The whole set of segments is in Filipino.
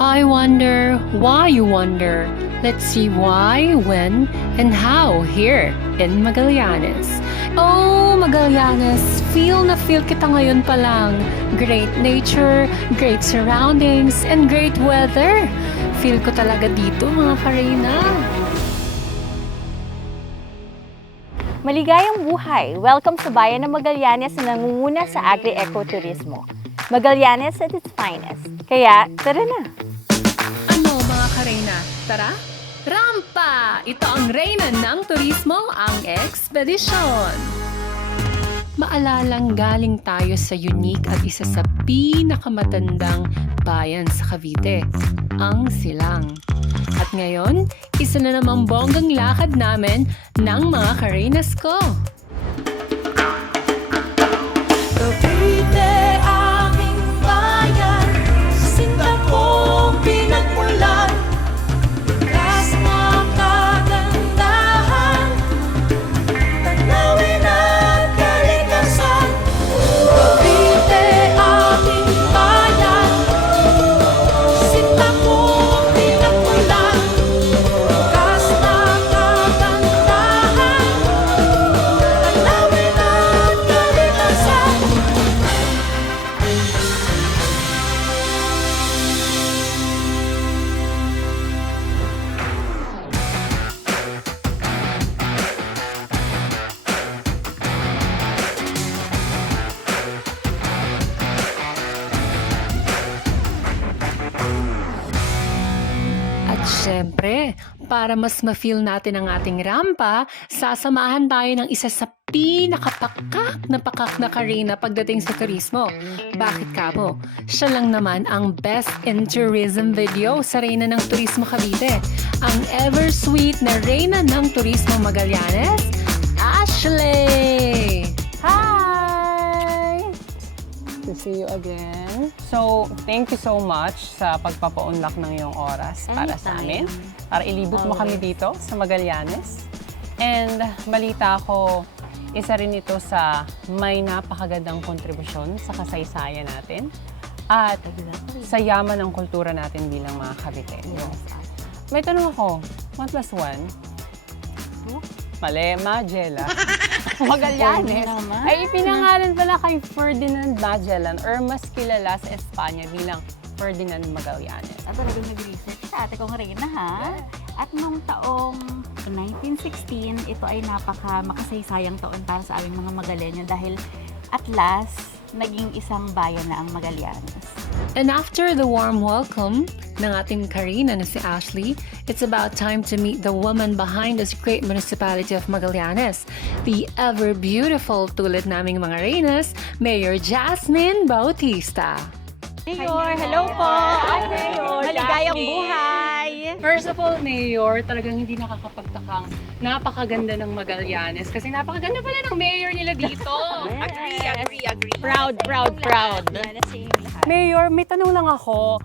I wonder why you wonder. Let's see why, when, and how here in Magallanes. Oh, Magallanes, feel na feel kita ngayon pa lang. Great nature, great surroundings, and great weather. Feel ko talaga dito, mga karina. Maligayang buhay! Welcome sa Bayan ng Magallanes na nangunguna sa agri-ecotourismo. Magallanes at its finest. Kaya, tara na! Tara! Rampa! Ito ang reyna ng turismo, ang ekspedisyon! Maalalang galing tayo sa unique at isa sa pinakamatandang bayan sa Cavite, ang Silang. At ngayon, isa na namang bonggang lakad namin ng mga karinas ko. Cavite, At syempre, para mas ma-feel natin ang ating rampa, sasamahan tayo ng isa sa pinakapakak na pakak na karina pagdating sa turismo. Bakit ka po? Siya lang naman ang best in tourism video sa Reyna ng Turismo Cavite. Ang ever sweet na Reyna ng Turismo Magallanes, Ashley! To see you again. So, thank you so much sa pagpapaunlak ng iyong oras para sa amin. Para ilibot mo kami dito sa Magallanes. And balita ko, isa rin ito sa may napakagandang kontribusyon sa kasaysayan natin at sa yaman ng kultura natin bilang mga Caviteño. May tanong ako, 1 plus 1? Mali, Magella. Magallanes. naman. Ay ipinangalan pala kay Ferdinand Magellan or mas kilala sa Espanya bilang Ferdinand Magallanes. Ah, talagang nag-research sa ate kong Reyna, ha? At noong taong 1916, ito ay napaka makasaysayang taon para sa aming mga Magallanes dahil at last, naging isang bayan na ang Magallanes. And after the warm welcome ng ating Karina na si Ashley, it's about time to meet the woman behind this great municipality of Magallanes, the ever beautiful tulad naming mga Reynas, Mayor Jasmine Bautista. Mayor, hello po! Hi, Mayor! Maligayang buhay! First of all, Mayor, talagang hindi nakakapagtakang napakaganda ng Magallanes kasi napakaganda pala ng mayor nila dito. Agree, agree, agree. Proud, proud, proud. Mayor, may tanong lang ako.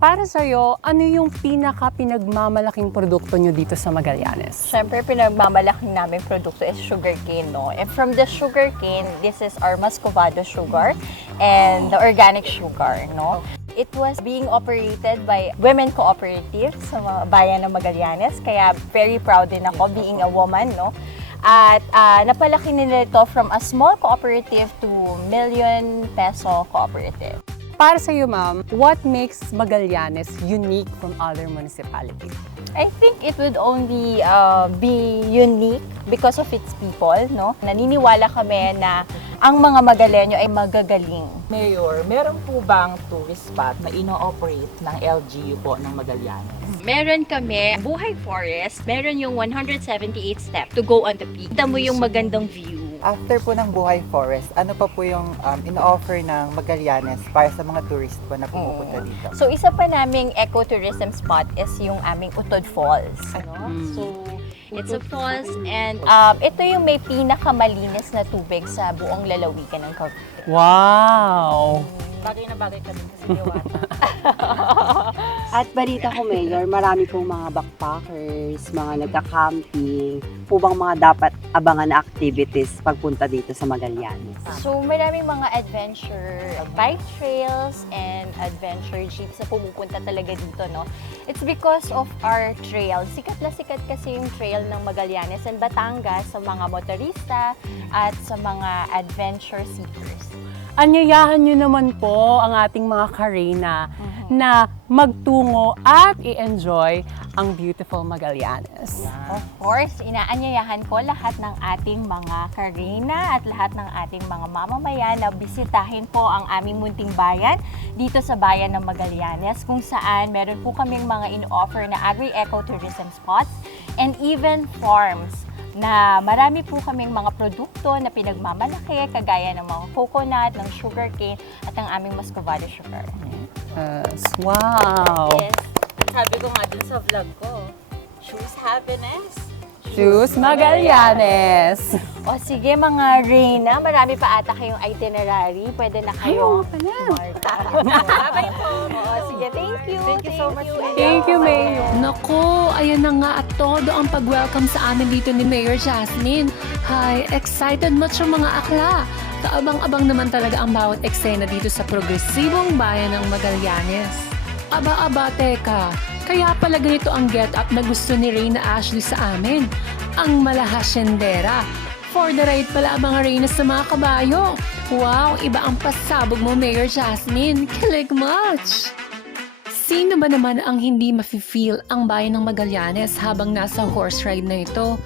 Para sa'yo, ano yung pinaka-pinagmamalaking produkto nyo dito sa Magallanes? Siyempre, pinagmamalaking namin produkto is sugarcane, no? And from the sugarcane, this is our muscovado sugar and the organic sugar, no? It was being operated by women cooperative sa bayan ng Magallanes, kaya very proud din ako being a woman, no? At ah, napalaki nila ito from a small cooperative to million peso cooperative. Para sa'yo, ma'am, what makes Magallanes unique from other municipalities? I think it would only uh, be unique because of its people, no? Naniniwala kami na ang mga Magalenyo ay magagaling. Mayor, meron po bang tourist spot na ino-operate ng LGU po ng Magallanes? Meron kami Buhay Forest, meron yung 178 step to go on the peak. Kita mo yung magandang view. After po ng Buhay Forest, ano pa po yung um, ino-offer ng Magallanes para sa mga tourist po na pumupunta dito? So isa pa naming ecotourism spot is yung aming Utod Falls. No? So It's a falls and um, ito yung may pinakamalinis na tubig sa buong lalawigan ng Cavite. Wow! Bagay na bagay ka din sa Diwata. At balita ko, Mayor, marami pong mga backpackers, mga nagka-camping, po bang mga dapat abangan na activities pagpunta dito sa Magallanes? So, maraming mga adventure bike trails and adventure jeeps na pumupunta talaga dito, no? It's because of our trail. Sikat na sikat kasi yung trail ng Magallanes and Batangas sa mga motorista at sa mga adventure seekers. Anyayahan nyo naman po ang ating mga Karina na magtungo at i-enjoy ang beautiful Magallanes. Of course, inaanyayahan ko lahat ng ating mga karina at lahat ng ating mga mamamayan na bisitahin po ang aming munting bayan dito sa bayan ng Magallanes kung saan meron po kaming mga in-offer na agri-ecotourism spots and even farms na marami po kaming mga produkto na pinagmamalaki kagaya ng mga coconut, ng sugarcane at ang aming muscovado sugar. Yes. Wow! Yes. Sabi ko nga dun sa vlog ko, choose happiness. Choose Magallanes! O sige mga Reyna, marami pa ata kayong itinerary. Pwede na kayo. Bye Oo, sige, thank you. Thank you so much. Thank you, Mayor. Nako, ayan na nga at todo ang pag-welcome sa amin dito ni Mayor Jasmine. Hi, excited much yung mga akla. Kaabang-abang naman talaga ang bawat eksena dito sa progresibong bayan ng Magallanes. Aba-aba, teka. Kaya pala ganito ang get-up na gusto ni Reyna Ashley sa amin. Ang malahasyendera. For the ride pala ang mga Reyna sa mga kabayo. Wow, iba ang pasabog mo, Mayor Jasmine. Kilig much! Sino ba naman ang hindi mafe-feel ang bayan ng Magallanes habang nasa horse ride na ito?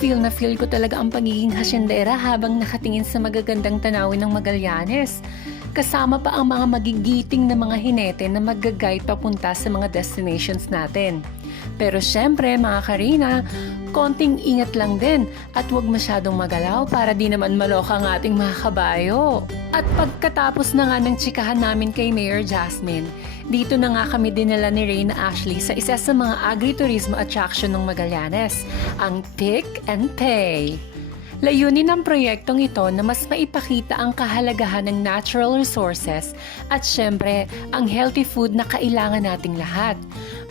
Feel na feel ko talaga ang pagiging hasyendera habang nakatingin sa magagandang tanawin ng Magallanes. Kasama pa ang mga magigiting na mga hinete na mag-guide papunta sa mga destinations natin. Pero syempre mga Karina, konting ingat lang din at huwag masyadong magalaw para di naman maloka ang ating mga kabayo. At pagkatapos na nga ng tsikahan namin kay Mayor Jasmine, dito na nga kami dinala ni Reyna Ashley sa isa sa mga agritourismo attraction ng Magallanes, ang Pick and Pay. Layunin ng proyektong ito na mas maipakita ang kahalagahan ng natural resources at syempre ang healthy food na kailangan nating lahat.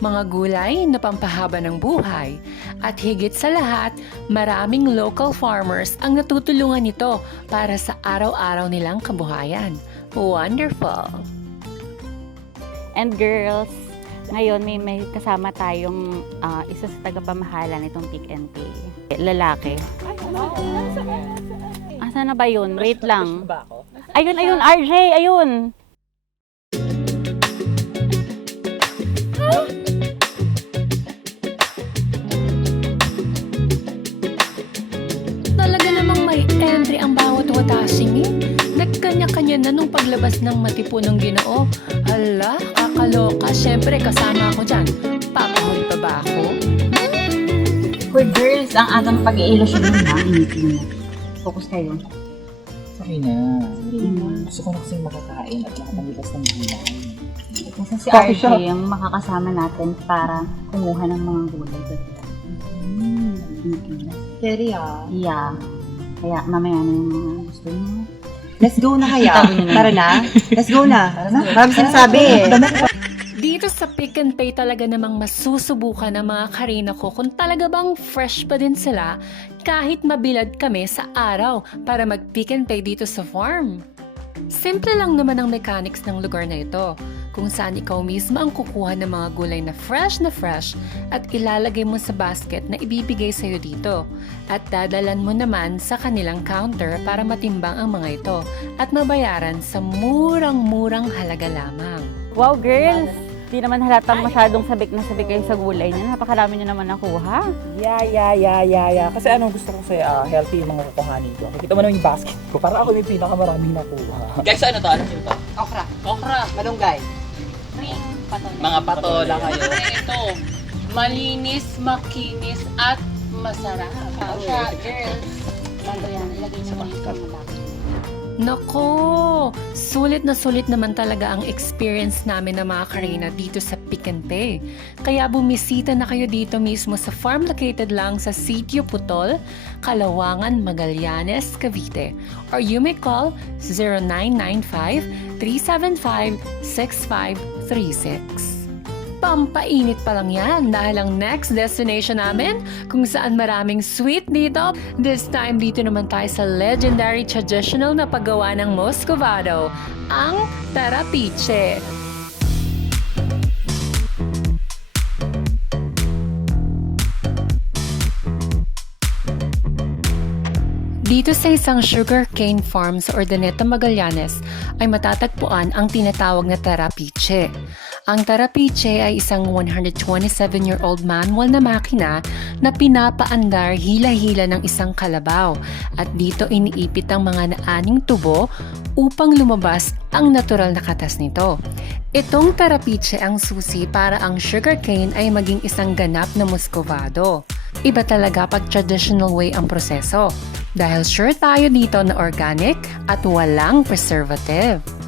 Mga gulay na pampahaba ng buhay. At higit sa lahat, maraming local farmers ang natutulungan nito para sa araw-araw nilang kabuhayan. Wonderful! And girls, ngayon may, may kasama tayong ah, isa sa tagapamahala nitong Pick and Pay. Lalaki. Asa na ba yun? Wait lang. Ayun, ayun, RJ, ayun. Talaga namang may entry ang bawat watashi Nagkanya-kanya na nung paglabas ng matipo ng ginoo. Hala, kakaloka. Siyempre, kasama ako dyan. Papahol pa ba ako? For girls, ang agang pag-iilusyon mo na, initin mo. Focus kayo. Sorry na. Gusto ko na kasi makakain at makapaglipas ng gulay. Kasi si RJ yung makakasama natin para kumuha ng mga gulay. Mm. Very ah. Yeah. Kaya mamaya na yung mga gusto mo. Let's go na kaya. Na. Tara na. Let's go na. Marami sinasabi eh. Dito sa Pick and Pay talaga namang masusubukan ng mga karina ko kung talaga bang fresh pa din sila kahit mabilad kami sa araw para mag Pick and Pay dito sa farm. Simple lang naman ang mechanics ng lugar na ito, kung saan ikaw mismo ang kukuha ng mga gulay na fresh na fresh at ilalagay mo sa basket na ibibigay sa'yo dito. At dadalan mo naman sa kanilang counter para matimbang ang mga ito at mabayaran sa murang-murang halaga lamang. Wow, girls. Di naman halatang masyadong sabik na sabik kayo sa gulay niya. Napakarami niyo naman nakuha. Yeah, yeah, yeah, yeah, yeah. Kasi ano gusto ko sa ah, healthy yung mga kukuhanin ko. Kita mo naman yung basket ko. Para ako yung pinakamaraming nakuha. Guys, ano to? Niyo to? Okra. Okra. Malunggay. Mga patola kayo. Ito, malinis, makinis, at masarap. Siya, girls. Bago yan, ilagay niyo muna yung. Nako! Sulit na sulit naman talaga ang experience namin ng mga Karina dito sa Pick and Pay. Kaya bumisita na kayo dito mismo sa farm located lang sa Sitio Putol, Kalawangan, Magallanes, Cavite. Or you may call 0995-375-6536. Pampainit pa lang yan dahil ang next destination namin kung saan maraming sweet dito. This time dito naman tayo sa legendary traditional na paggawa ng Moscovado, ang Tarapiche. Dito sa isang sugarcane farm sa Ordaneta, Magallanes ay matatagpuan ang tinatawag na tarapiche. Ang tarapiche ay isang 127-year-old manual na makina na pinapaandar hila-hila ng isang kalabaw at dito iniipit ang mga naaning tubo upang lumabas ang natural na katas nito. Itong tarapiche ang susi para ang sugarcane ay maging isang ganap na muscovado. Iba talaga pag traditional way ang proseso dahil sure tayo dito na organic at walang preservative.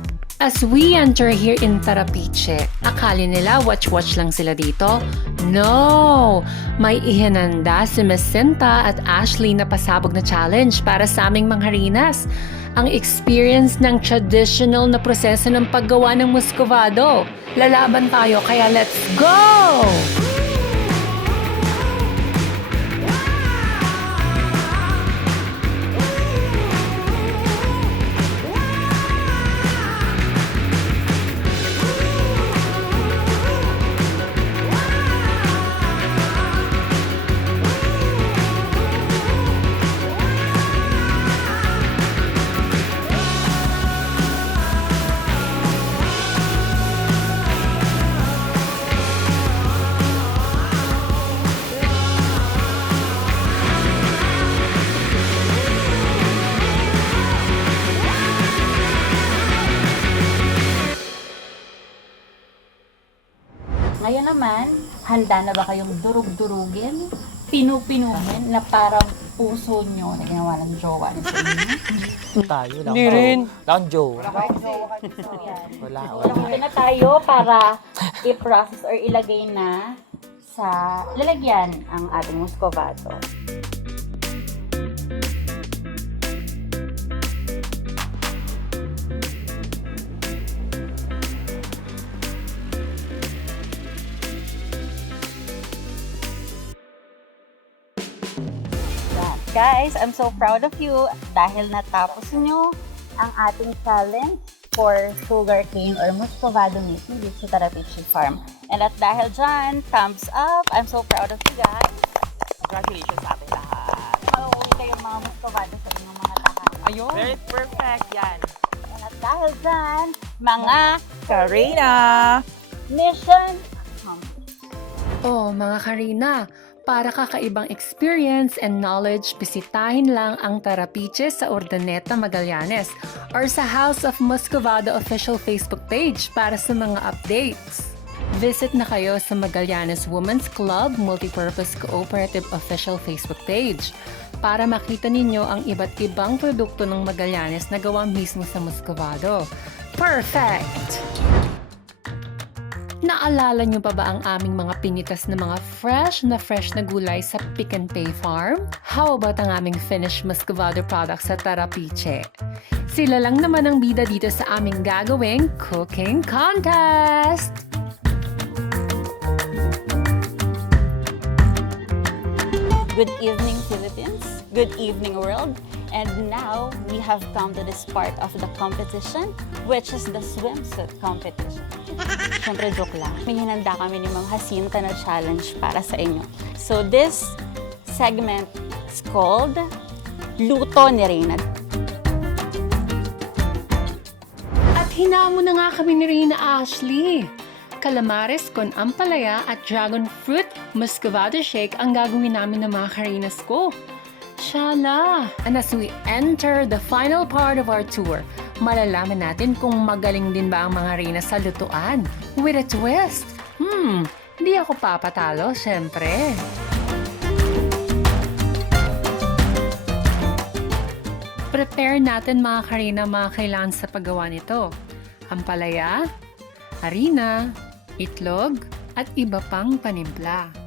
As we enter here in Tarapiche, akali nila watch-watch lang sila dito? No! May ihinanda si Miss Cinta at Ashley na pasabog na challenge para sa aming mangharinas. Ang experience ng traditional na proseso ng paggawa ng muscovado. Lalaban tayo kaya let's go! Ngayon naman, handa na ba kayong durug-durugin? Pinu-pinuhin na parang puso nyo na ginawa ng jowa niyo sa inyo? Tayo lang. Hindi rin. Lang yan. Wala, wala. dito na tayo para i-process or ilagay na sa lalagyan ang ating muscovado. Yan. Guys, I'm so proud of you dahil natapos nyo ang ating challenge for sugarcane or muscovado making dito sa Tarapichi Farm. And at dahil dyan, thumbs up. I'm so proud of you guys. Congratulations sa ating lahat. Mauwi kayong mga muscovado sa inyong mga tahanan. Ayun. Very perfect yan. And at dahil dyan, mga Karina! mission accomplished. Oh, mga Karina, para kakaibang experience and knowledge, bisitahin lang ang Tarapiche sa Urdaneta, Magallanes or sa House of Muscovado official Facebook page para sa mga updates. Visit na kayo sa Magallanes Women's Club Multipurpose Cooperative official Facebook page para makita ninyo ang iba't ibang produkto ng Magallanes na gawa mismo sa Muscovado. Perfect! Naalala nyo pa ba ang aming mga pinitas na mga fresh na fresh na gulay sa Pick and Pay Farm? How about ang aming finished Muscovado products sa Tarapiche? Sila lang naman ang bida dito sa aming gagawing cooking contest! Good evening, Philippines. Good evening, world. And now, we have come to this part of the competition, which is the swimsuit competition. Siyempre, joke lang. May hinanda kami ni Ma'am Jacinta na challenge para sa inyo. So, this segment is called Luto ni Reyna. At hinamo na nga kami ni Rina Ashley. Calamares con ampalaya at dragon fruit muscovado shake ang gagawin namin ng mga karinas ko. Shala! And as we enter the final part of our tour, malalaman natin kung magaling din ba ang mga rina sa lutuan. With a twist! Hmm, hindi ako papatalo, syempre. Prepare natin mga karina mga kailangan sa paggawa nito. Ampalaya, harina, itlog, at iba pang panimpla.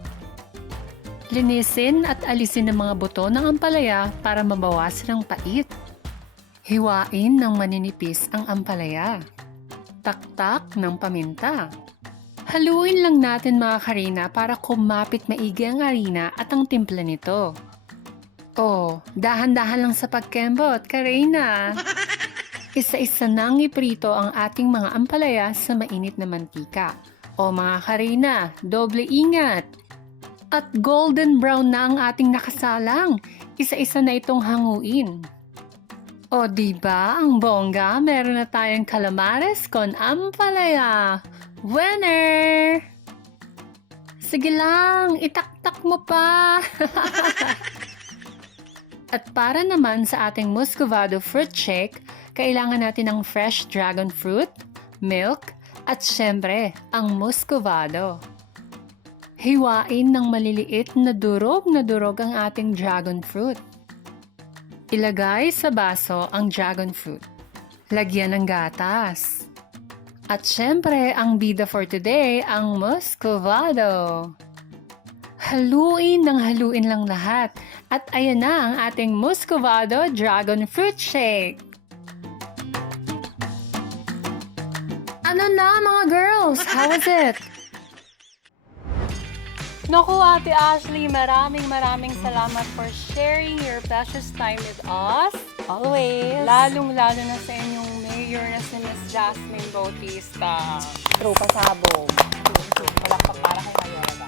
Linisin at alisin ang mga buto ng ampalaya para mabawasan ang pait. Hiwain ng maninipis ang ampalaya. Taktak ng paminta. Haluin lang natin mga karina para kumapit maigi ang arena at ang timpla nito. Oh, dahan-dahan lang sa pagkembot, Karina. Isa-isa nang iprito ang ating mga ampalaya sa mainit na mantika. O mga Karina, doble ingat. At golden brown na ang ating nakasalang. Isa-isa na itong hanguin. O di ba ang bongga, meron na tayong calamares con ampalaya. Winner! Sige lang, itaktak mo pa. At para naman sa ating muscovado fruit shake, kailangan natin ng fresh dragon fruit, milk, at syempre, ang muscovado. Hiwain ng maliliit na durog na durog ang ating dragon fruit. Ilagay sa baso ang dragon fruit. Lagyan ng gatas. At syempre, ang bida for today, ang muscovado. Haluin ng haluin lang lahat. At ayan na ang ating muscovado dragon fruit shake. Ano na mga girls? How was it? Naku, Ate Ashley, maraming maraming salamat for sharing your precious time with us. Always. Lalong-lalo na sa inyong mayor na si Miss Jasmine Bautista. Tropa sabog. Palakpak para kay Mayola.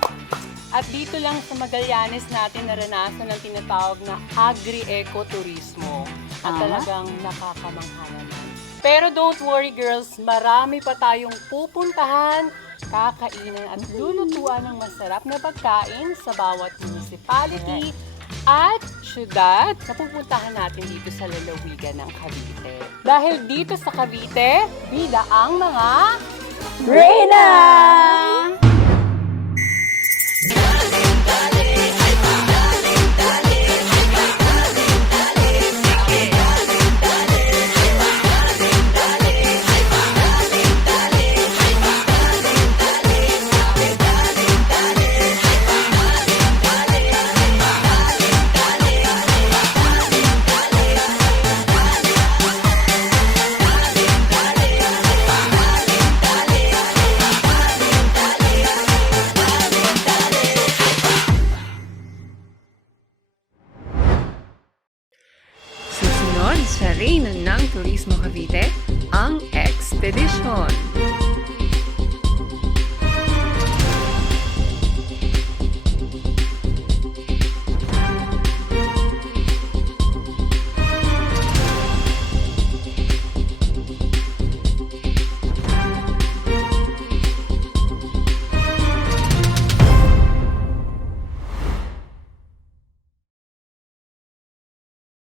At dito lang sa Magallanes natin naranasan ang tinatawag na agri-ecoturismo. At Ah. talagang nakakamangha naman. Pero don't worry girls, marami pa tayong pupuntahan, kakainan at lulutuan ng masarap na pagkain sa bawat municipality at syudad na pupuntahan natin dito sa lalawigan ng Cavite. Dahil dito sa Cavite, bida ang mga Reyna! Susunod sa Reyna ng Turismo Cavite, ang Expedition.